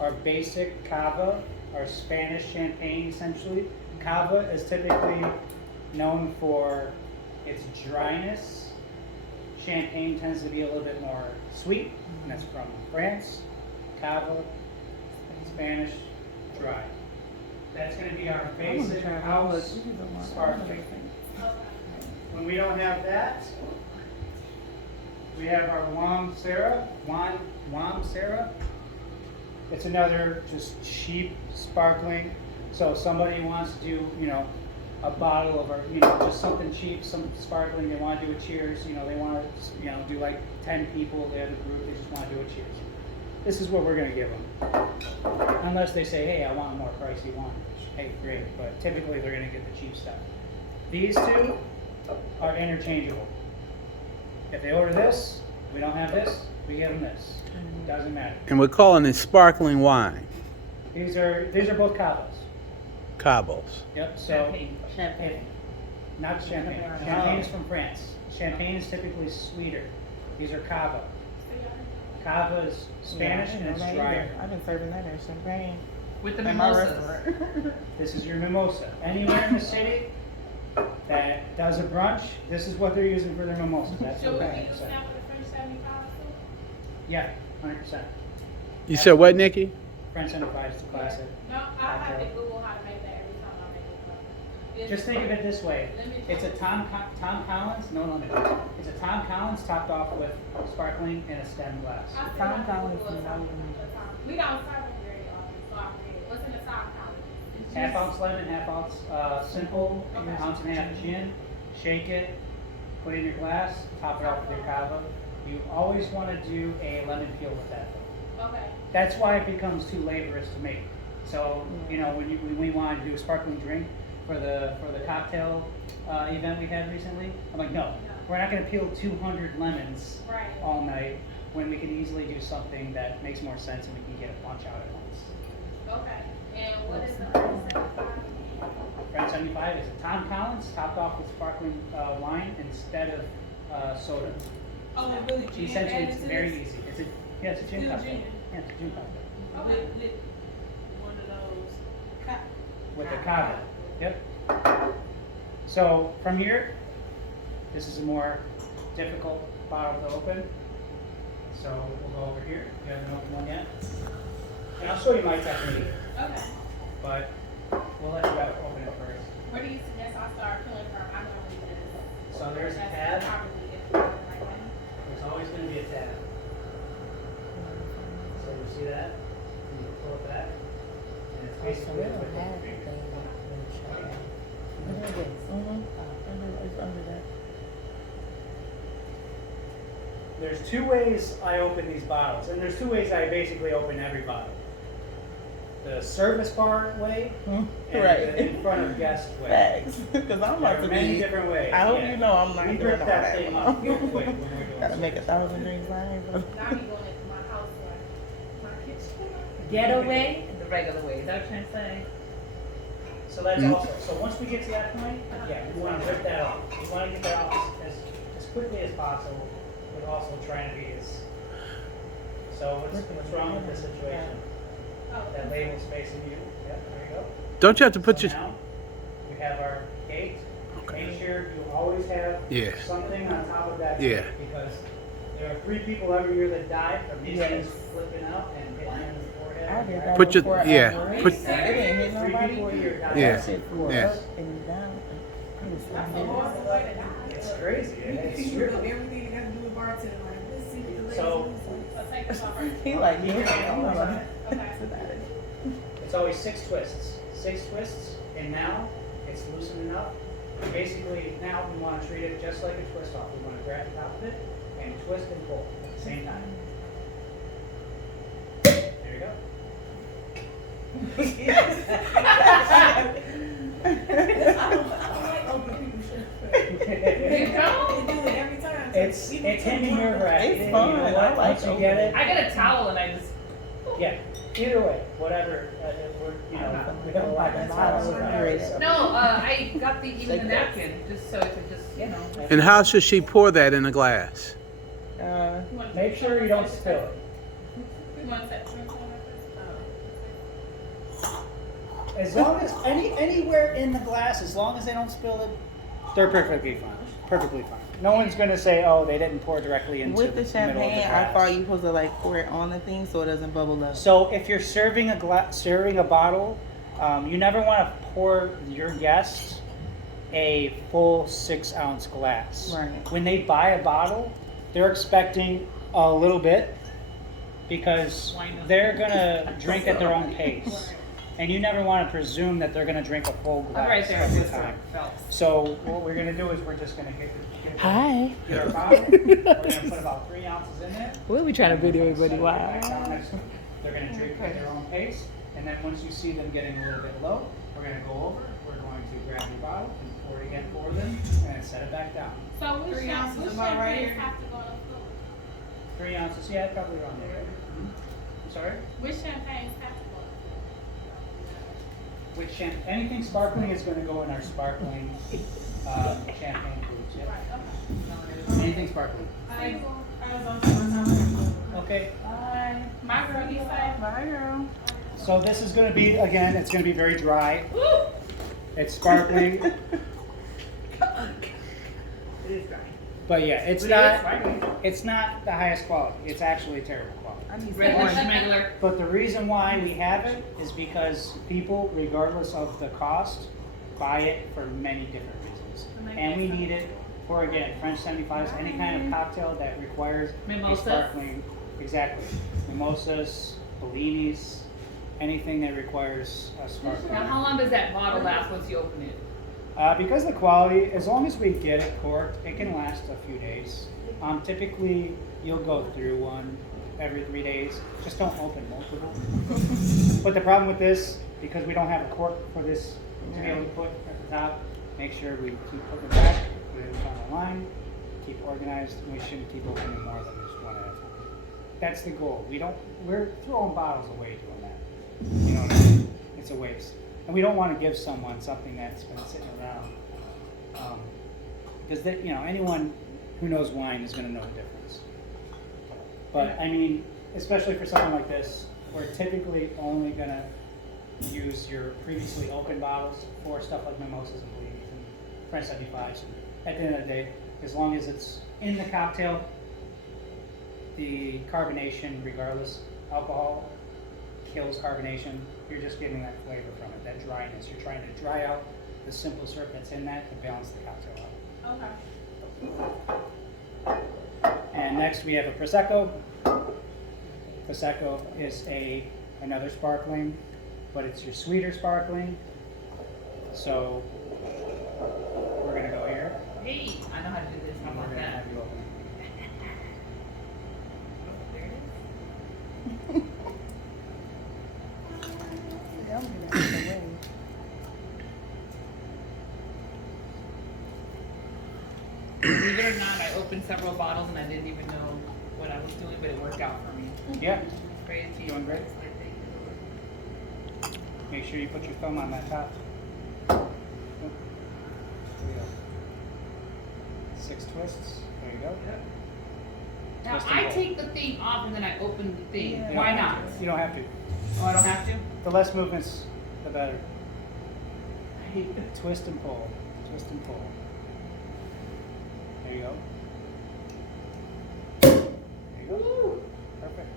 our basic cava, our Spanish champagne essentially. Cava is typically known for its dryness. Champagne tends to be a little bit more sweet, and that's from France. Cava, Spanish, dry. That's going to be our basic house sparkling. When we don't have that, we have our Wam Sara. It's another just cheap sparkling. So if somebody wants to do, a bottle of our, just something cheap, some sparkling, they want to do a cheers, they want to, do like 10 people, they have a group, they just want to do a cheers. This is what we're going to give them. Unless they say, hey, I want a more pricey one, which, hey, great, but typically they're going to get the cheap stuff. These two are interchangeable. If they order this, we don't have this, we give them this. Doesn't matter. And we're calling it sparkling wine. These are both cavas. Cabos. Yep, so Champagne. not champagne. Champagne is from France. Champagne is typically sweeter. These are cava. Cava is Spanish and it's drier. I've been serving that as champagne With the in my mimosas. restaurant. This is your mimosa. Anywhere in the city that does a brunch, this is what they're using for their mimosas. That's Should we okay. use So, that for the French 75 too? yeah, 100%. You said what, Nikki? French 75 is the classic. No, I have to Google how to make that every time I make it. It's- Just think of it this way. It's a Tom Collins, no limit. It's a Tom Collins topped off with sparkling in a stem glass. I still Tom have to Collins Google is it not all even- the time. We don't serve it very often, so I forget. What's in the Tom Collins? Half ounce lemon, half ounce simple, Okay. ounce and a half gin. Shake it, put it in your glass, top it off with your cava. You always want to do a lemon peel with that. Okay. That's why it becomes too laborious to make. So when we wanted to do a sparkling drink for the cocktail event we had recently, I'm like, no, we're not going to peel 200 lemons Right. all night when we can easily do something that makes more sense and we can get a bunch out at once. Okay. And what is the French 75? French 75 is a Tom Collins topped off with sparkling wine instead of soda. Oh, it really gin Essentially, added it's to very this? easy. It's a gin Still cocktail. gin. Yeah, it's a gin cocktail. Okay. With one of those. With the cava. Yep. So from here, this is a more difficult bottle to open. So we'll go over here. You haven't opened one yet. And I'll show you my technique, Okay. but we'll let you open it first. Where do you suggest I start filling from? I normally just. So there's a that's tab. probably it right now. There's always going to be a tab. So you see that? And you pull it back. And it's basically a quick finger. It's under that. There's two ways I open these bottles, and there's two ways I basically open every bottle. The service bar way and Right. the in front of guest way. Facts. Because I'm There about are to many be. different ways. I hope yeah. you know I'm not We doing rip all that that. thing off real quick when we're doing Gotta make service. 1,000 drinks right. Now me going into my house, like, my kitchen. Ghetto way and the regular way. Is that what you're trying to say? So that's also, so once we get to that point, yeah, we want to rip that off. We want to get that off as quickly as possible, but also trying to be as, so what's wrong with this situation? Oh, That label's facing you, yep, there you go. Don't you have to put So your... now, we have our gate. Okay. Make sure you always have Yeah. something on top of that Yeah. gate, because there are 3 people every year that die from these Yes. things flipping out and hitting them in the forehead. I did that Put your- before yeah, I was put- raised. It didn't hit 3 nobody. people a year die. Yeah. That shit flew Yeah. up and down. I was That's a like, horrible way to die. It's crazy. It's You true. know everything you got to do with bartending. Like, let's see what the So- So take this off first. he like, Keep your hand I'm not always on gonna it. Okay. It's always 6 twists. 6 twists, and now it's loosened enough. Basically, now we want to treat it just like a twist off. We want to grab the top of it and twist and pull at the same time. There you go. I don't like open people's shit. They do it every time. It can be nerve-wracking. It's You fun. know I what? like Once you get it, I get a towel and I just. yeah. Either way, whatever. We have a lot of towels around, so- No, I got even the napkin just so it could just, And how should she pour that in a glass? Make sure you don't spill it. You want to set drinks on it first? As long as anywhere in the glass, as long as they don't spill it, they're perfectly fine. Perfectly fine. No one's gonna say, "Oh, they didn't pour directly into With the middle of the champagne, I glass. thought you supposed to like pour it on the thing so it doesn't bubble up. So if you're serving a bottle, you never want to pour your guest a full 6-ounce glass. Right. When they buy a bottle, they're expecting a little bit because they're gonna drink at their own pace, and you never want to presume that they're gonna drink a full glass I'm right there every with time. Phelps. So what we're gonna do is we're just gonna get Hi. get our bottle. We're gonna put about 3 ounces in there. We'll be trying to video Set everybody. it right back Wow. down next to them. They're gonna drink at their own pace, and then once you see them getting a little bit low, we're gonna go over, we're going to grab your bottle and pour it again for them, and then set it back down. So which 3 ounces which about right champagnes here. have to go on the floor? 3 ounces, yeah, probably around there. I'm sorry? Which champagnes have to go on the floor? Which anything sparkling is gonna go in our sparkling, champagne foods, yeah. Right, okay. Anything sparkling. I was on someone's Okay, Bye. My girl, you say? Bye, girl. so this is gonna be, again, it's gonna be very dry. Woo! It's sparkling, It is dry. but yeah, it's But it is not, sparkling. it's not the highest quality. It's actually terrible quality. I need Red some Bush orange. Schmegler. But the reason why we have it is because people, regardless of the cost, buy it for many different reasons. And we need it for, again, French 75s, any kind of cocktail that requires a Mimosas. sparkling. Exactly. Mimosas, Bellinis, anything that requires a sparkling. Now, how long does that bottle last once you open it? Because of the quality, as long as we get it corked, it can last a few days. Typically, you'll go through one every 3 days. Just don't open multiple. But the problem with this, because we don't have a cork for this to be able to put at the top, make sure we keep putting it back, put it on the line, keep organized, and we shouldn't keep opening more than just one at a time. That's the goal. We're throwing bottles away doing that. You know what I mean? It's a waste. And we don't want to give someone something that's been sitting around. Because anyone who knows wine is going to know the difference. But I mean, especially for something like this, we're typically only going to use your previously opened bottles for stuff like mimosas and bellinis and French 75s. At the end of the day, as long as it's in the cocktail, the carbonation, regardless, alcohol kills carbonation. You're just getting that flavor from it, that dryness. You're trying to dry out the simple syrup that's in that to balance the cocktail out. Okay. And next we have a Prosecco. Prosecco is another sparkling, but it's your sweeter sparkling. So we're gonna go here. Hey, I know how to do this. How And we're about gonna that? have you open it. There it is. I'm gonna have to wait. Believe it or not, I opened several bottles and I didn't even know what I was doing, but it worked out for me. Yeah, Praise to you. Doing great. make sure you put your thumb on that top. There we go. 6 twists. There you go. Now, Twist and I roll. take the thing off and then I open the thing. Yeah. You Why don't not? have to. You don't have to. Oh, I don't have to? The less movements, the better. I hate that. Twist and pull. Twist and pull. There you go. There you go. Woo! Perfect.